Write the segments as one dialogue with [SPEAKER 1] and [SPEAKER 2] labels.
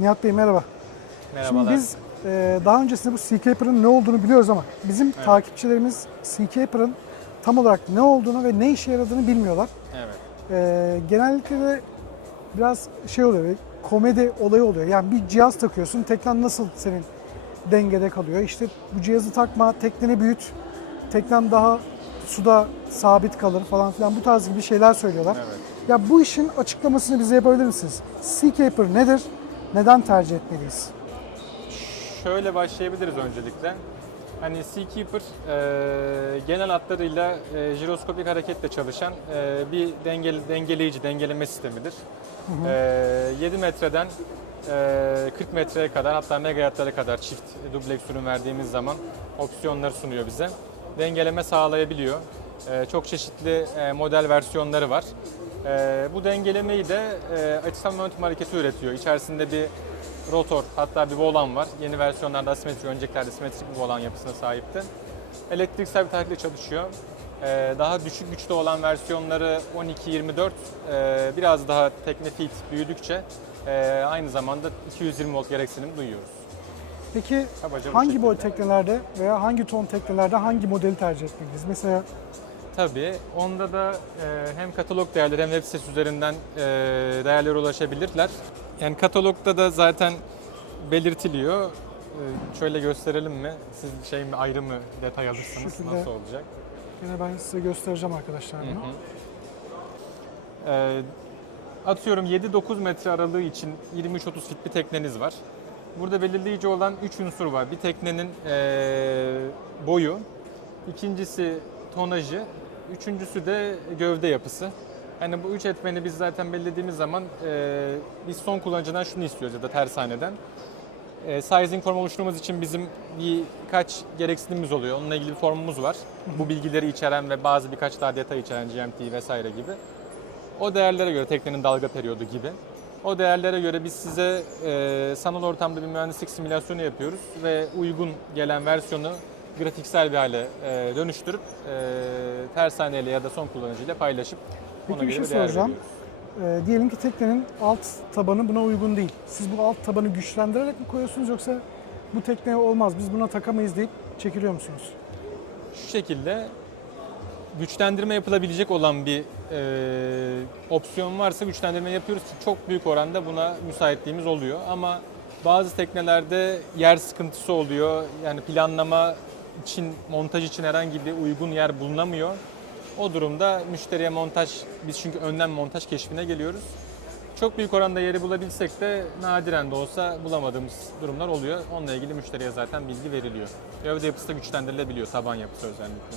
[SPEAKER 1] Nihat Bey merhaba.
[SPEAKER 2] Merhabalar.
[SPEAKER 1] Şimdi biz e, daha öncesinde bu Seacaper'ın ne olduğunu biliyoruz ama bizim takipçilerimiz Seacaper'ın tam olarak ne olduğunu ve ne işe yaradığını bilmiyorlar.
[SPEAKER 2] Evet.
[SPEAKER 1] E, genellikle de biraz şey oluyor, komedi olayı oluyor. Yani bir cihaz takıyorsun, teknen nasıl senin dengede kalıyor? İşte bu cihazı takma, tekneni büyüt, teknen daha suda sabit kalır falan filan bu tarz gibi şeyler söylüyorlar.
[SPEAKER 2] Evet.
[SPEAKER 1] Ya bu işin açıklamasını bize yapabilir misiniz? Seacaper nedir? Neden tercih etmeliyiz?
[SPEAKER 2] Şöyle başlayabiliriz öncelikle. Hani Seakeeper e, genel hatlarıyla e, jiroskopik hareketle çalışan e, bir dengel, dengeleyici, dengeleme sistemidir. E, 7 metreden e, 40 metreye kadar hatta megayatlara kadar çift dubleks sürüm verdiğimiz zaman opsiyonları sunuyor bize. Dengeleme sağlayabiliyor. E, çok çeşitli e, model versiyonları var. E, bu dengelemeyi de e, açısal momentum hareketi üretiyor. İçerisinde bir rotor hatta bir volan var. Yeni versiyonlarda asimetrik, öncekilerde simetrik bir volan yapısına sahipti. Elektriksel bir çalışıyor. Ee, daha düşük güçte olan versiyonları 12-24 ee, biraz daha tekne feet büyüdükçe ee, aynı zamanda 220 volt gereksinim duyuyoruz.
[SPEAKER 1] Peki
[SPEAKER 2] Kabaca bu
[SPEAKER 1] hangi boy teknelerde veya hangi ton teknelerde hangi modeli tercih etmeliyiz? Mesela
[SPEAKER 2] Tabii. Onda da e, hem katalog değerleri hem web sitesi üzerinden e, değerlere ulaşabilirler. Yani katalogda da zaten belirtiliyor. E, şöyle gösterelim mi? Siz şey mi ayrı mı detay alırsınız?
[SPEAKER 1] şekilde.
[SPEAKER 2] Nasıl olacak?
[SPEAKER 1] yine ben size göstereceğim arkadaşlar bunu.
[SPEAKER 2] Ee, atıyorum 7-9 metre aralığı için 23-30 fit bir tekneniz var. Burada belirleyici olan 3 unsur var. Bir teknenin ee, boyu, ikincisi tonajı, üçüncüsü de gövde yapısı. Hani bu üç etmeni biz zaten belirlediğimiz zaman ee, biz son kullanıcıdan şunu istiyoruz ya da tersaneden. E, sizing form oluşturmamız için bizim birkaç gereksinimimiz oluyor. Onunla ilgili bir formumuz var. Bu bilgileri içeren ve bazı birkaç daha detay içeren GMT vesaire gibi. O değerlere göre teknenin dalga periyodu gibi. O değerlere göre biz size e, sanal ortamda bir mühendislik simülasyonu yapıyoruz ve uygun gelen versiyonu grafiksel bir hale e, dönüştürüp e, tersaneyle ya da son kullanıcıyla paylaşıp
[SPEAKER 1] Peki bir şey soracağım. Ee, diyelim ki teknenin alt tabanı buna uygun değil. Siz bu alt tabanı güçlendirerek mi koyuyorsunuz yoksa bu tekneye olmaz biz buna takamayız deyip çekiliyor musunuz?
[SPEAKER 2] şu şekilde güçlendirme yapılabilecek olan bir e, opsiyon varsa güçlendirme yapıyoruz ki çok büyük oranda buna müsaitliğimiz oluyor. Ama bazı teknelerde yer sıkıntısı oluyor. Yani planlama için, montaj için herhangi bir uygun yer bulunamıyor. O durumda müşteriye montaj, biz çünkü önden montaj keşfine geliyoruz. Çok büyük oranda yeri bulabilsek de nadiren de olsa bulamadığımız durumlar oluyor. Onunla ilgili müşteriye zaten bilgi veriliyor. Gövde yapısı da güçlendirilebiliyor, taban yapısı özellikle.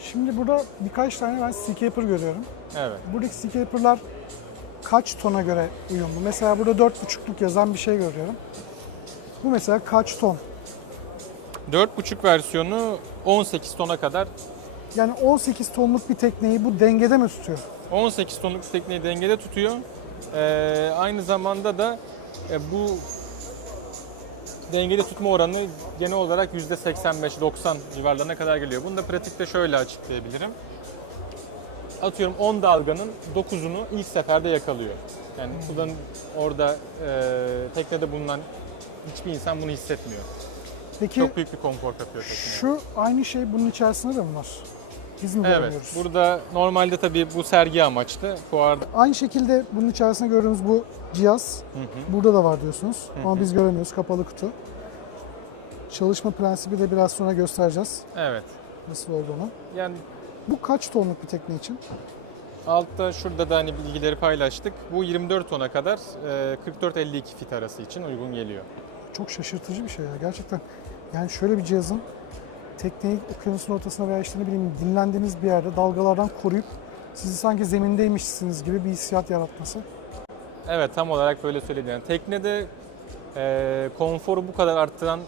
[SPEAKER 1] Şimdi burada birkaç tane ben Seacaper görüyorum.
[SPEAKER 2] Evet.
[SPEAKER 1] Buradaki Seacaper'lar kaç tona göre uyumlu? Mesela burada 4.5'luk yazan bir şey görüyorum. Bu mesela kaç ton?
[SPEAKER 2] 4.5 versiyonu 18 tona kadar
[SPEAKER 1] Yani 18 tonluk bir tekneyi bu dengede mi tutuyor?
[SPEAKER 2] 18 tonluk bir tekneyi dengede tutuyor. Ee, aynı zamanda da e, bu dengede tutma oranı genel olarak %85-90 civarlarına kadar geliyor. Bunu da pratikte şöyle açıklayabilirim. Atıyorum 10 dalganın 9'unu ilk seferde yakalıyor. Yani kullan orada e, teknede bulunan hiçbir insan bunu hissetmiyor.
[SPEAKER 1] Peki
[SPEAKER 2] Çok büyük bir konfor katıyor tekneye.
[SPEAKER 1] şu aynı şey bunun içerisinde de mi var? Biz mi
[SPEAKER 2] Evet,
[SPEAKER 1] görmüyoruz?
[SPEAKER 2] burada normalde tabii bu sergi amaçlı. Fuarda
[SPEAKER 1] Aynı şekilde bunun içerisinde gördüğümüz bu cihaz burada da var diyorsunuz. Ama biz göremiyoruz kapalı kutu. Çalışma prensibi de biraz sonra göstereceğiz
[SPEAKER 2] Evet.
[SPEAKER 1] nasıl olduğunu.
[SPEAKER 2] Yani
[SPEAKER 1] Bu kaç tonluk bir tekne için?
[SPEAKER 2] altta şurada da hani bilgileri paylaştık. Bu 24 tona kadar e, 44-52 fit arası için uygun geliyor.
[SPEAKER 1] Çok şaşırtıcı bir şey ya gerçekten. Yani şöyle bir cihazın tekneyi okyanusun ortasına veya işte ne bileyim dinlendiğiniz bir yerde dalgalardan koruyup sizi sanki zemindeymişsiniz gibi bir hissiyat yaratması.
[SPEAKER 2] Evet tam olarak böyle söyledi. Yani teknede e, konforu bu kadar arttıran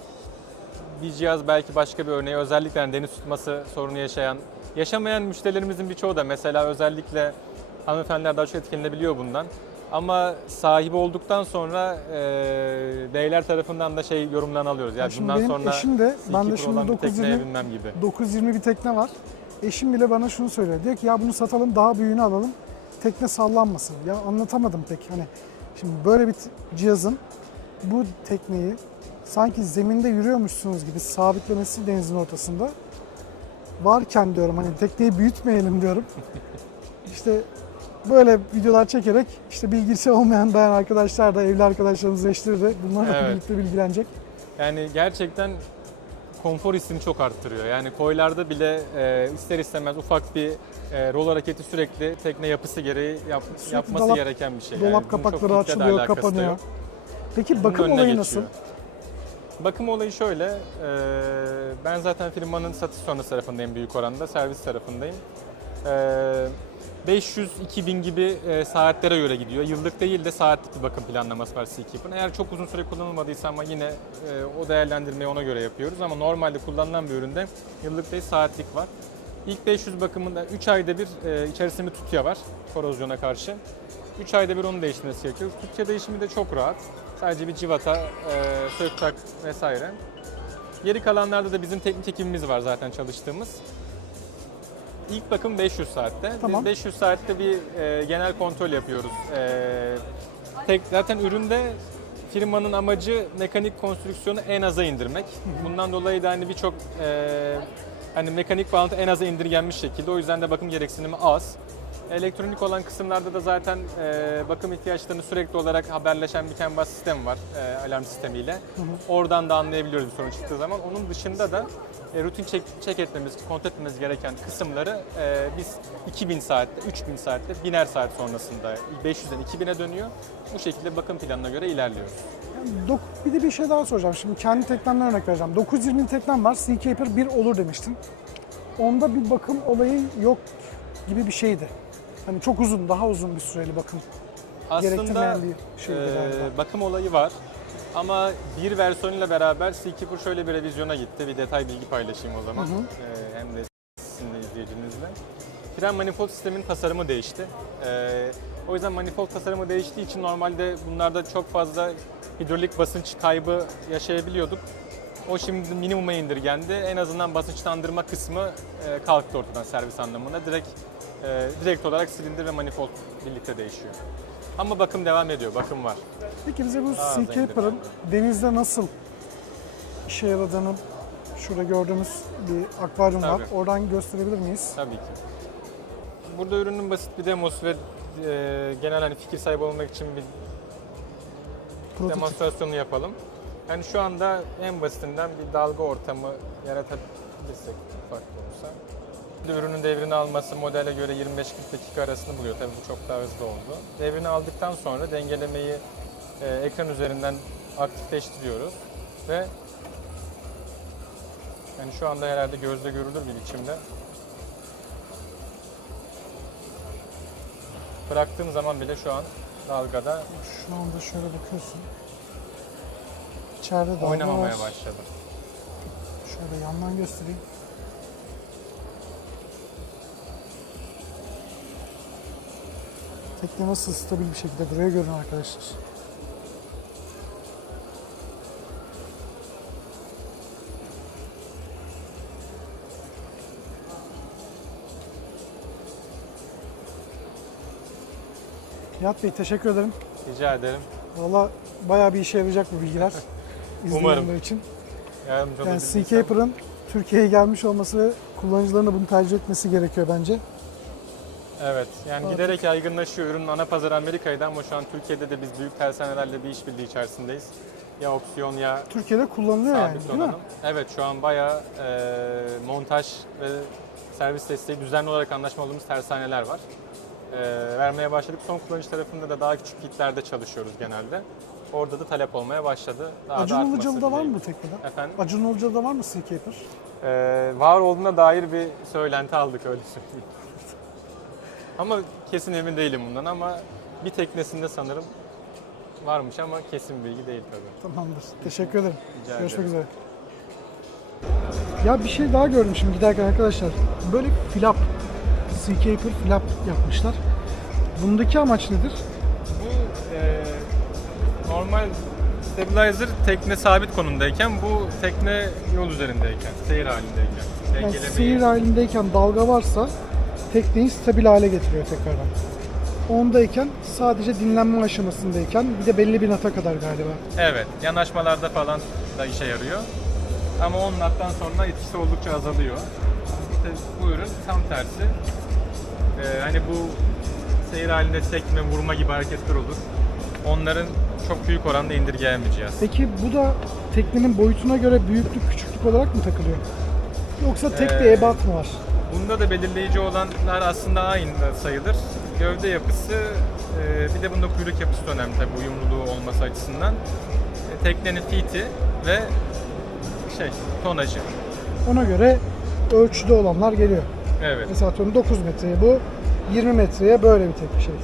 [SPEAKER 2] bir cihaz belki başka bir örneği. Özellikle yani deniz tutması sorunu yaşayan, yaşamayan müşterilerimizin birçoğu da mesela özellikle hanımefendiler daha çok etkilenebiliyor bundan. Ama sahibi olduktan sonra e, beyler tarafından da şey yorumlarını alıyoruz. Yani
[SPEAKER 1] şimdi
[SPEAKER 2] bundan
[SPEAKER 1] benim
[SPEAKER 2] sonra
[SPEAKER 1] eşim de, ben de şimdi
[SPEAKER 2] olan bir tekneye
[SPEAKER 1] 920
[SPEAKER 2] binmem gibi.
[SPEAKER 1] 920 bir tekne var. Eşim bile bana şunu söylüyor. Diyor ki ya bunu satalım daha büyüğünü alalım. Tekne sallanmasın. Ya anlatamadım pek. Hani Şimdi böyle bir cihazın bu tekneyi sanki zeminde yürüyormuşsunuz gibi sabitlemesi denizin ortasında varken diyorum hani tekneyi büyütmeyelim diyorum. İşte böyle videolar çekerek işte bilgisi olmayan bayan arkadaşlar da evli arkadaşlarımız eşleri de bunlarla
[SPEAKER 2] Evet.
[SPEAKER 1] birlikte bilgilenecek.
[SPEAKER 2] Yani gerçekten konfor hissini çok arttırıyor. Yani koylarda bile e, ister istemez ufak bir e, rol hareketi sürekli tekne yapısı gereği yap-
[SPEAKER 1] Sürekli
[SPEAKER 2] yapması
[SPEAKER 1] dolap-
[SPEAKER 2] gereken bir şey.
[SPEAKER 1] Dolap
[SPEAKER 2] Yani bunun çok
[SPEAKER 1] kapakları
[SPEAKER 2] de
[SPEAKER 1] açılıyor,
[SPEAKER 2] alakası da
[SPEAKER 1] kapanıyor.
[SPEAKER 2] yok.
[SPEAKER 1] Peki
[SPEAKER 2] Bunun
[SPEAKER 1] bakım
[SPEAKER 2] önüne
[SPEAKER 1] olayı
[SPEAKER 2] geçiyor.
[SPEAKER 1] nasıl?
[SPEAKER 2] Bakım olayı şöyle, e, ben zaten firmanın satış sonrası tarafındayım büyük oranda, servis tarafındayım. E, 500-2000 gibi e, saatlere göre gidiyor. Yıllık değil de saatlik bir bakım planlaması var Seakeep'in. Eğer çok uzun süre kullanılmadıysa ama yine e, o değerlendirmeyi ona göre yapıyoruz. Ama normalde kullanılan bir üründe yıllık değil saatlik var. İlk 500 bakımında 3 ayda bir e, içerisinde bir tutya var korozyona karşı. 3 ayda bir onu değiştirmesi gerekiyor. Tutya değişimi de çok rahat. Sadece bir civata, sök tak vesaire. Geri kalanlarda da bizim teknik ekibimiz var zaten çalıştığımız. İlk bakım 500 saatte.
[SPEAKER 1] Tamam.
[SPEAKER 2] Biz 500 saatte bir e, genel kontrol yapıyoruz. E, tek zaten üründe firmanın amacı mekanik konstrüksiyonu en aza indirmek. Bundan dolayı da hani birçok e, hani mekanik bağlantı en aza indirgenmiş şekilde. O yüzden de bakım gereksinimi az. Elektronik olan kısımlarda da zaten e, bakım ihtiyaçlarını sürekli olarak haberleşen bir CAN bus sistemi var e, alarm sistemiyle. Oradan da anlayabiliyoruz bir sorun çıktığı zaman. Onun dışında da e, rutin check, check etmemiz, kontrol etmemiz gereken kısımları e, biz 2000 saatte, 3000 saatte, 1000'er saat sonrasında 500'den 2000'e dönüyor. Bu şekilde bakım planına göre ilerliyoruz.
[SPEAKER 1] Dok- bir de bir şey daha soracağım. Şimdi kendi teknemden örnek vereceğim. 920 teknem var. Seacaper 1 olur demiştin. Onda bir bakım olayı yok gibi bir şeydi. Hani çok uzun, daha uzun bir süreli bakım.
[SPEAKER 2] Aslında
[SPEAKER 1] bir şeydi
[SPEAKER 2] e, bakım olayı var. Ama bir versiyonuyla beraber Seakeeper şöyle bir revizyona gitti. Bir detay bilgi paylaşayım o zaman.
[SPEAKER 1] Hı hı.
[SPEAKER 2] E, hem de sizin de izleyicinizle. Fren manifold sistemin tasarımı değişti. E, o yüzden manifold tasarımı değiştiği için normalde bunlarda çok fazla hidrolik basınç kaybı yaşayabiliyorduk. O şimdi minimuma indirgendi. En azından basınçlandırma kısmı e, kalktı ortadan servis anlamında. Direkt e, direkt olarak silindir ve manifold birlikte değişiyor. Ama bakım devam ediyor. Bakım var.
[SPEAKER 1] Peki bize bu
[SPEAKER 2] Daha
[SPEAKER 1] Seacaper'ın denizde nasıl işe yaradığını şurada gördüğümüz bir akvaryum var.
[SPEAKER 2] Tabii.
[SPEAKER 1] Oradan gösterebilir miyiz?
[SPEAKER 2] Tabii ki. Burada ürünün basit bir demosu ve e, genel hani fikir sahibi olmak için bir
[SPEAKER 1] Prototip.
[SPEAKER 2] demonstrasyonu yapalım. Yani şu anda en basitinden bir dalga ortamı yaratabilirsek. Bir de Ürünün devrini alması modele göre 25-40 dakika arasını buluyor. Tabii bu çok daha hızlı oldu. Devrini aldıktan sonra dengelemeyi e, ekran üzerinden aktifleştiriyoruz ve yani şu anda herhalde gözle görülür bir biçimde bıraktığım zaman bile şu an dalgada
[SPEAKER 1] Şu anda şöyle bakıyorsun. İçeride dalga
[SPEAKER 2] oynamamaya
[SPEAKER 1] var.
[SPEAKER 2] başladı.
[SPEAKER 1] Şöyle yandan göstereyim. Tekne nasıl stabil bir şekilde buraya görün arkadaşlar. Nihat Bey teşekkür ederim.
[SPEAKER 2] Rica ederim.
[SPEAKER 1] Valla bayağı bir işe yarayacak bu bilgiler.
[SPEAKER 2] Umarım.
[SPEAKER 1] için.
[SPEAKER 2] Yardımcı
[SPEAKER 1] Yani. Seacaper'ın Türkiye'ye gelmiş olması ve kullanıcıların da bunu tercih etmesi gerekiyor bence.
[SPEAKER 2] Evet. Yani
[SPEAKER 1] Artık-
[SPEAKER 2] giderek yaygınlaşıyor. Ürünün ana pazarı Amerika'ydı ama şu an Türkiye'de de biz büyük tersanelerle bir işbirliği içerisindeyiz. Ya opsiyon ya
[SPEAKER 1] Türkiye'de kullanılıyor yani değil mi?
[SPEAKER 2] Evet şu an bayağı e, montaj ve servis desteği düzenli olarak anlaşma olduğumuz tersaneler var. E, vermeye başladık. Son kullanıcı tarafında da daha küçük kitlerde çalışıyoruz genelde. Orada da talep olmaya başladı. Daha da
[SPEAKER 1] Acun
[SPEAKER 2] artması
[SPEAKER 1] Ilıcalı'da var mı
[SPEAKER 2] dileğiyle.
[SPEAKER 1] bu teknede?
[SPEAKER 2] Efendim?
[SPEAKER 1] Acun Ilıcalı'da var mı Seacaper?
[SPEAKER 2] Ee, var olduğuna dair bir söylenti aldık öyle söyleyeyim. ama kesin emin değilim bundan ama bir teknesinde sanırım varmış ama kesin bilgi değil tabii.
[SPEAKER 1] Tamamdır. Teşekkür ederim.
[SPEAKER 2] Rica
[SPEAKER 1] Görüşmek üzere. Ya bir şey daha görmüşüm giderken arkadaşlar. Böyle flap, Seacaper flap yapmışlar. Bundaki amaç nedir?
[SPEAKER 2] Bu e, normal stabilizer tekne sabit konumdayken bu tekne yol üzerindeyken, seyir halindeyken
[SPEAKER 1] Yani seyir halindeyken dalga varsa tekneyi stabil hale getiriyor tekrardan. ondayken sadece dinlenme aşamasındayken bir de belli bir nata kadar galiba.
[SPEAKER 2] Evet, yanaşmalarda falan da işe yarıyor. Ama 10 nattan sonra etkisi oldukça azalıyor. İşte bu ürün tam tersi. Ee, hani bu seyir halinde sekme, vurma gibi hareketler olur. Onların çok büyük oranda indirgeyen bir cihaz.
[SPEAKER 1] Peki bu da teknenin boyutuna göre büyüklük küçüklük olarak mı takılıyor? Yoksa tek bir
[SPEAKER 2] Ee,
[SPEAKER 1] ebat mı var?
[SPEAKER 2] Bunda da belirleyici olanlar aslında aynı sayılır. Gövde yapısı, e, bir de bunda kuyruk yapısı da önemli tabii uyumluluğu olması açısından. E, Teknenin fiti ve şey tonajı.
[SPEAKER 1] Ona göre ölçüde olanlar geliyor.
[SPEAKER 2] Evet.
[SPEAKER 1] Mesela atıyorum 9 metreye bu, 20 metreye böyle bir tek şey.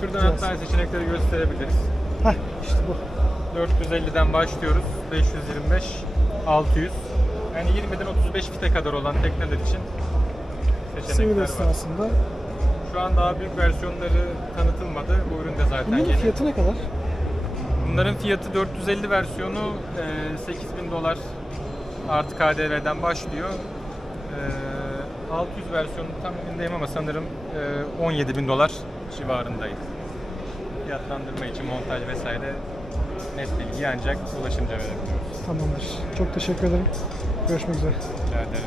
[SPEAKER 2] Şuradan
[SPEAKER 1] Cihaz.
[SPEAKER 2] hatta seçenekleri gösterebiliriz.
[SPEAKER 1] Heh işte bu.
[SPEAKER 2] 450'den başlıyoruz. 525, 600. Yani 20'den 35 fite kadar olan tekneler için
[SPEAKER 1] Sivil
[SPEAKER 2] seçenekler var.
[SPEAKER 1] esnasında.
[SPEAKER 2] Şu an daha büyük versiyonları tanıtılmadı. Bu ürün de zaten
[SPEAKER 1] Bunların
[SPEAKER 2] yeni.
[SPEAKER 1] fiyatı ne kadar?
[SPEAKER 2] Bunların fiyatı 450 versiyonu e, 8000 dolar artı KDV'den başlıyor. E, 600 versiyonu tam emindeyim ama sanırım e, 17 bin dolar civarındaydı. Fiyatlandırma için montaj vesaire net bilgi ancak ulaşınca verebiliyoruz.
[SPEAKER 1] Tamamdır. Çok teşekkür ederim. Görüşmek üzere.
[SPEAKER 2] Rica ederim.